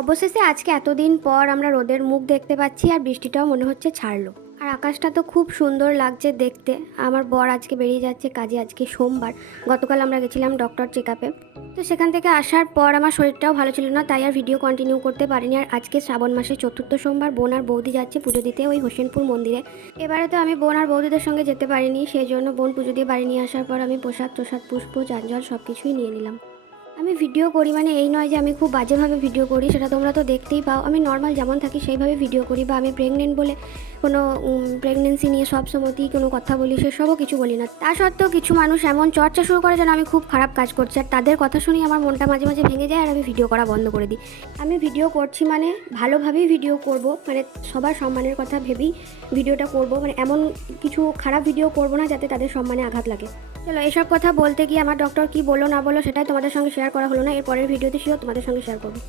অবশেষে আজকে এতদিন পর আমরা রোদের মুখ দেখতে পাচ্ছি আর বৃষ্টিটাও মনে হচ্ছে ছাড়লো। আর আকাশটা তো খুব সুন্দর লাগছে দেখতে। আমার বর আজকে বেরিয়ে যাচ্ছে কাজে, আজকে সোমবার। গতকাল আমরা গেছিলাম ডক্টর চেক আপে। তো সেখান থেকে আসার পর আমার শরীরটাও ভালো ছিল না, তাই আর ভিডিও কন্টিনিউ করতে পারিনি। আর আজকে শ্রাবণ মাসের চতুর্থ সোমবার, বোন আর বৌদি যাচ্ছে পুজো দিতে ওই হোসেনপুর মন্দিরে। এবারে তো আমি বোন আর বৌদিদের সঙ্গে যেতে পারিনি, সেই জন্য বোন পুজো দিয়ে বাড়ি নিয়ে আসার পর আমি প্রসাদ তোসাদ পুষ্প জাঞ্জল সব কিছুই নিয়ে নিলাম। আমি ভিডিও করি মানে এই নয় যে আমি খুব বাজেভাবে ভিডিও করি, সেটা তোমরা তো দেখতেই পাও। আমি নর্মাল যেমন থাকি সেইভাবে ভিডিও করি, বা আমি প্রেগনেন্ট বলে কোনো প্রেগনেন্সি নিয়ে সব সময়তেই কোনো কথা বলি সেসবও কিছু বলি না। তা সত্ত্বেও কিছু মানুষ এমন চর্চা শুরু করে যেন আমি খুব খারাপ কাজ করছি, আর তাদের কথা শুনেই আমার মনটা মাঝে মাঝে ভেঙে যায় আর আমি ভিডিও করা বন্ধ করে দিই। আমি ভিডিও করছি মানে ভালোভাবেই ভিডিও করব, মানে সবার সম্মানের কথা ভেবেই ভিডিওটা করব, মানে এমন কিছু খারাপ ভিডিও করব না যাতে তাদের সম্মানে আঘাত লাগে। চলো, এসব কথা বলতে গিয়ে আমার ডক্টর কি বললো না বললো সেটাই তোমাদের সঙ্গে শেয়ার করা হলো না। এর পরের ভিডিওতে সেও তোমাদের সঙ্গে শেয়ার করবো।